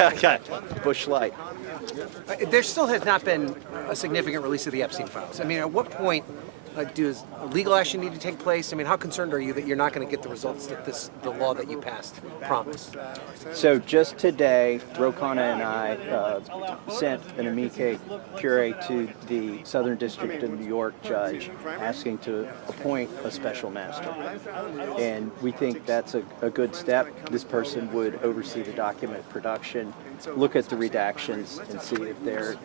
Okay. Bush Light. There still has not been a significant release of the Epstein files. I mean, at what point does legal action need to take place? I mean, how concerned are you that you're not going to get the results that the law that you passed promised? So just today, Rokana and I sent an amici curiae to the Southern District of New York judge asking to appoint a special master. And we think that's a good step. This person would oversee the document production, look at the redactions, and see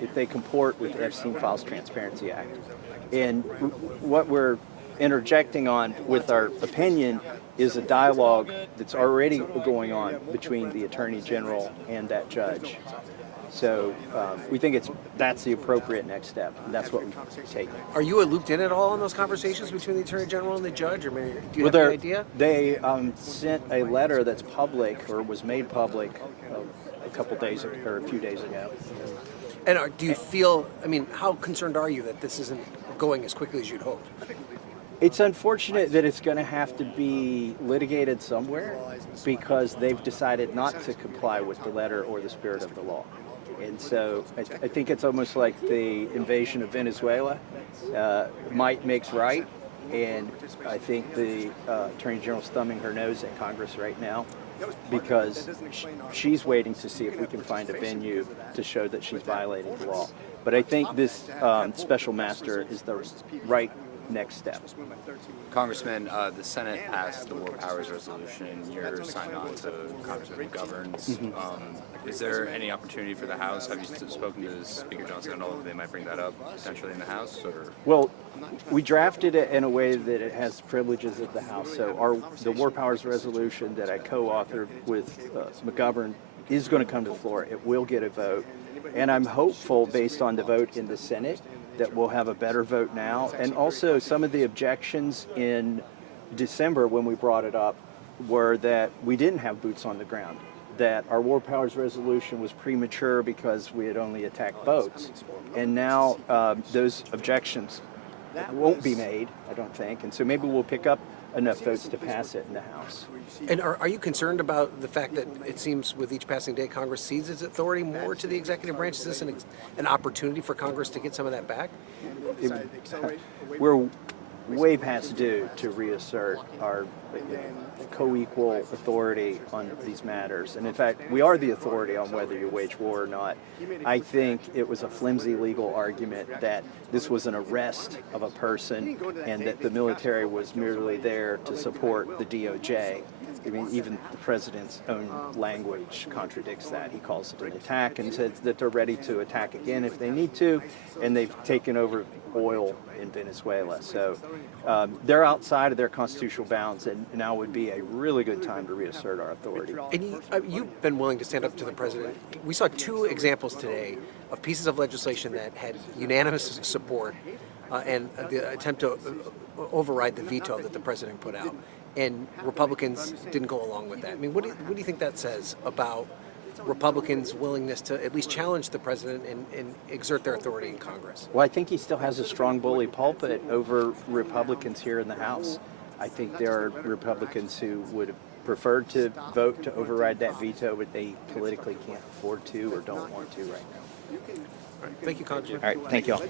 if they comport with the Epstein Files Transparency Act. And what we're interjecting on with our opinion is a dialogue that's already going on between the Attorney General and that judge. So we think that's the appropriate next step, and that's what we're taking. Are you looped in at all in those conversations between the Attorney General and the judge? Or maybe, do you have any idea? They sent a letter that's public, or was made public, a couple days or a few days ago. And do you feel, I mean, how concerned are you that this isn't going as quickly as you'd hoped? It's unfortunate that it's going to have to be litigated somewhere because they've decided not to comply with the letter or the spirit of the law. And so I think it's almost like the invasion of Venezuela. Might makes right, and I think the Attorney General's thumbing her nose at Congress right now because she's waiting to see if we can find a venue to show that she's violating the law. But I think this special master is the right next step. Congressman, the Senate passed the War Powers Resolution, and you're signed on to Congressman McGovern's. Is there any opportunity for the House? Have you spoken to Speaker Johnson at all if they might bring that up potentially in the House? Or? Well, we drafted it in a way that it has privileges of the House. So the War Powers Resolution that I co-authored with McGovern is going to come to the floor. It will get a vote. And I'm hopeful, based on the vote in the Senate, that we'll have a better vote now. And also, some of the objections in December when we brought it up were that we didn't have boots on the ground, that our War Powers Resolution was premature because we had only attacked boats. And now those objections won't be made, I don't think. And so maybe we'll pick up enough votes to pass it in the House. And are you concerned about the fact that it seems with each passing day Congress cedes its authority more to the executive branch? Is this an opportunity for Congress to get some of that back? We're way past due to reassert our co-equal authority on these matters. And in fact, we are the authority on whether you wage war or not. I think it was a flimsy legal argument that this was an arrest of a person and that the military was merely there to support the DOJ. I mean, even the president's own language contradicts that. He calls it an attack and says that they're ready to attack again if they need to, and they've taken over oil in Venezuela. So they're outside of their constitutional bounds, and now would be a really good time to reassert our authority. And you've been willing to stand up to the president. We saw two examples today of pieces of legislation that had unanimous support and the attempt to override the veto that the president put out. And Republicans didn't go along with that. I mean, what do you think that says about Republicans' willingness to at least challenge the president and exert their authority in Congress? Well, I think he still has a strong bully pulpit over Republicans here in the House. I think there are Republicans who would prefer to vote to override that veto, but they politically can't afford to or don't want to right now. Thank you, Congressman. All right, thank you all.